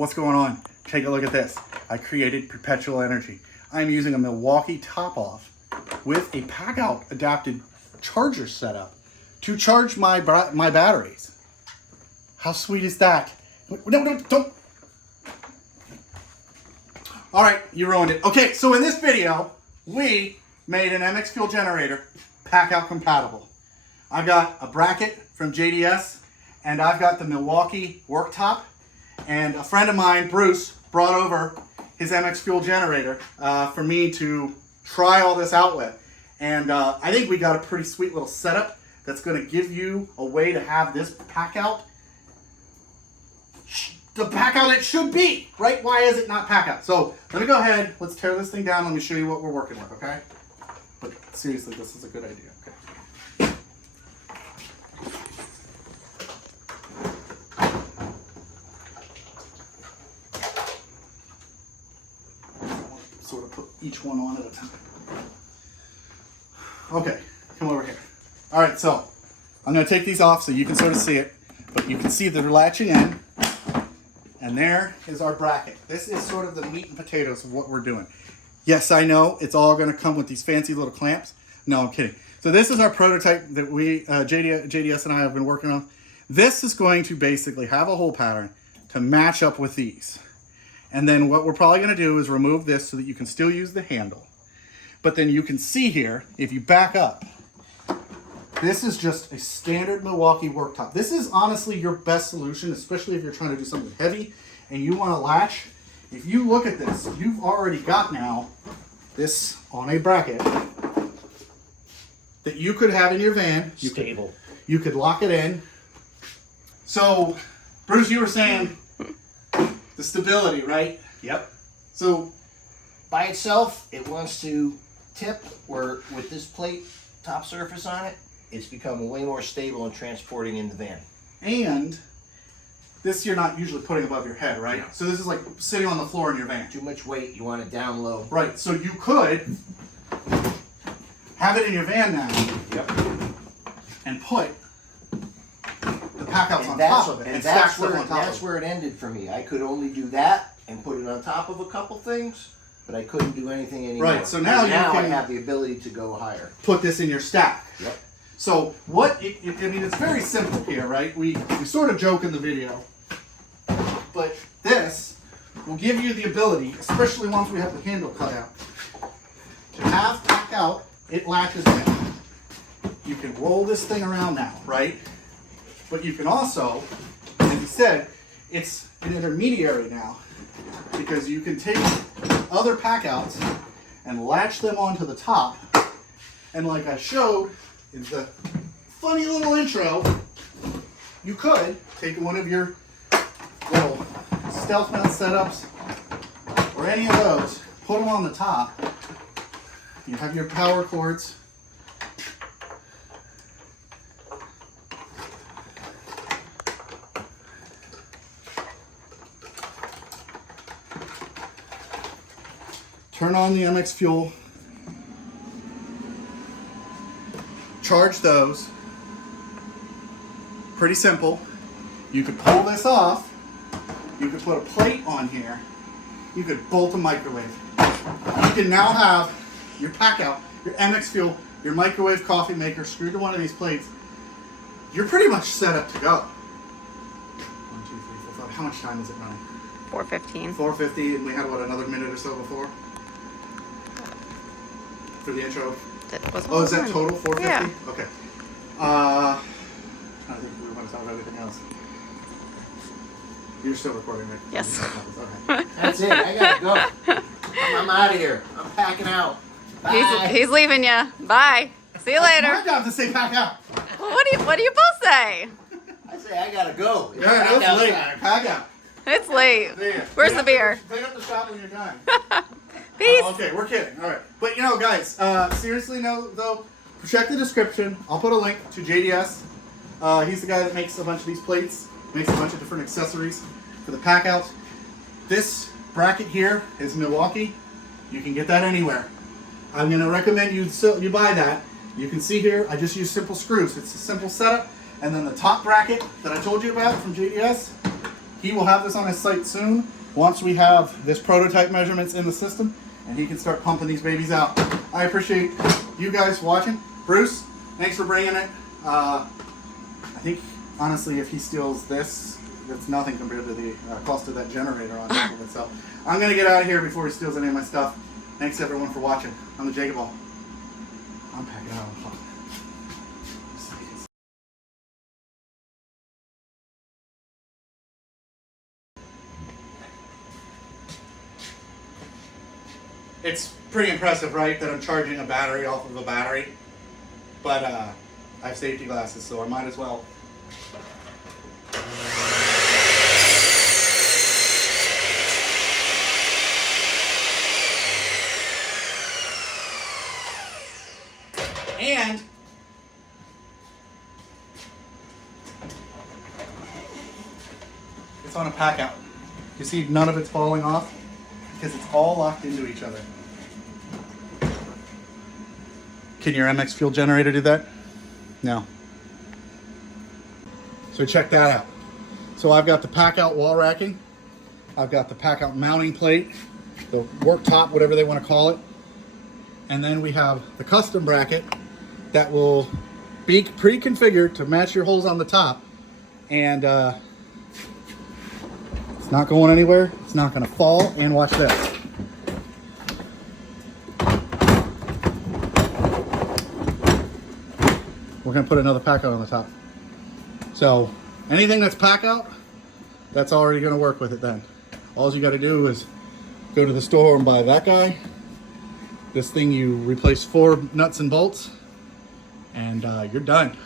What's going on? Take a look at this. I created perpetual energy. I'm using a Milwaukee top off with a PACKOUT adapted charger setup to charge my batteries. How sweet is that? No, don't. All right, you ruined it. Okay, so in this video, we made an MX fuel generator PACKOUT compatible. I've got a bracket from JDS, and I've got the Milwaukee worktop, and a friend of mine, Bruce, brought over his MX fuel generator for me to try all this out with. And I think we got a pretty sweet little setup that's gonna give you a way to have this PACKOUT the PACKOUT it should be, right? Why is it not PACKOUT? So let me go ahead, let's tear this thing down, let me show you what we're working with, okay? But seriously, this is a good idea, okay? Sort of put each one on at a time. Okay, come over here. All right, so I'm gonna take these off so you can sort of see it, but you can see that they're latching in. And there is our bracket. This is sort of the meat and potatoes of what we're doing. Yes, I know it's all going to come with these fancy little clamps. No, I'm kidding. So this is our prototype that we, JDS and I have been working on. This is going to basically have a hole pattern to match up with these. And then what we're probably going to do is remove this so that you can still use the handle. But then you can see here, if you back up, this is just a standard Milwaukee worktop. This is honestly your best solution, especially if you're trying to do something heavy and you want to latch. If you look at this, you've already got now this on a bracket that you could have in your van. Stable. You could lock it in. So, Bruce, you were saying the stability, right? Yep. So, By itself, it wants to tip, where with this plate top surface on it, it's become way more stable in transporting in the van. and this you're not usually putting above your head, right? No. So this is like sitting on the floor in your van. Too much weight, you want it down low. Right, so you could have it in your van now Yep. and put the PACKOUTs on top of it and stack that's stuff where on top that's of it. where it ended for me. I could only do that and put it on top of a couple things, but I couldn't do anything anymore. Right, so now you I can have the ability to go higher. Put this in your stack. Yep. So I mean, it's very simple here, right? We sort of joke in the video, but this will give you the ability, especially once we have the handle cut out, to have PACKOUT, it latches in. You can roll this thing around now, right? But you can also, as you said, it's an intermediary now, because you can take other PACKOUTs and latch them onto the top, and like I showed in the funny little intro, you could take one of your little stealth mount setups or any of those, put them on the top. You have your power cords. Turn on the MX fuel. Charge those. Pretty simple. You could pull this off. You could put a plate on here. You could bolt a microwave. You can now have your PACKOUT, your MX fuel, your microwave coffee maker screwed to one of these plates. You're pretty much set up to go. 1, 2, 3, 4, 5. How much time is it running? 4:15. 4:50, and we had what, another minute or so before? For the intro. That was Oh, is that total 450? Yeah. Okay. I think we want to talk about everything else. You're still recording, right? Yes. Okay. That's it. I gotta go. I'm out of here. I'm packing out. Bye. He's leaving you. Bye. See you later. My job to say pack out. Well, what do you both say? I say I gotta go. It's Yeah, dark it's late. outside. Pack out. It's late. See ya. Where's Clean the up beer? Clean up the shop when you're done. Peace. Okay, we're kidding. All right. But you know, guys, seriously, though, check the description. I'll put a link to JDS. He's the guy that makes a bunch of these plates, makes a bunch of different accessories for the PACKOUT. This bracket here is Milwaukee. You can get that anywhere. I'm going to recommend you buy that. You can see here, I just use simple screws. It's a simple setup. And then the top bracket that I told you about from JDS, he will have this on his site soon once we have this prototype measurements in the system, and he can start pumping these babies out. I appreciate you guys watching. Bruce, thanks for bringing it. I think, honestly, if he steals this, it's nothing compared to the cost of that generator on top of it. So I'm going to get out of here before he steals any of my stuff. Thanks, everyone, for watching. I'm the JakeOfALL. I'm packing out. It's pretty impressive, right, that I'm charging a battery off of a battery, but I have safety glasses, so I might as well. And it's on a pack out. You see none of it's falling off because it's all locked into each other. Can your MX fuel generator do that? No. So check that out. So I've got the PACKOUT wall racking. I've got the PACKOUT mounting plate, the worktop, whatever they want to call it. And then we have the custom bracket that will be pre-configured to match your holes on the top. And it's not going anywhere. It's not going to fall. And watch this. We're going to put another PACKOUT on the top. So anything that's PACKOUT, that's already going to work with it then. All you got to do is go to the store and buy that guy. This thing, you replace 4 nuts and bolts, and you're done.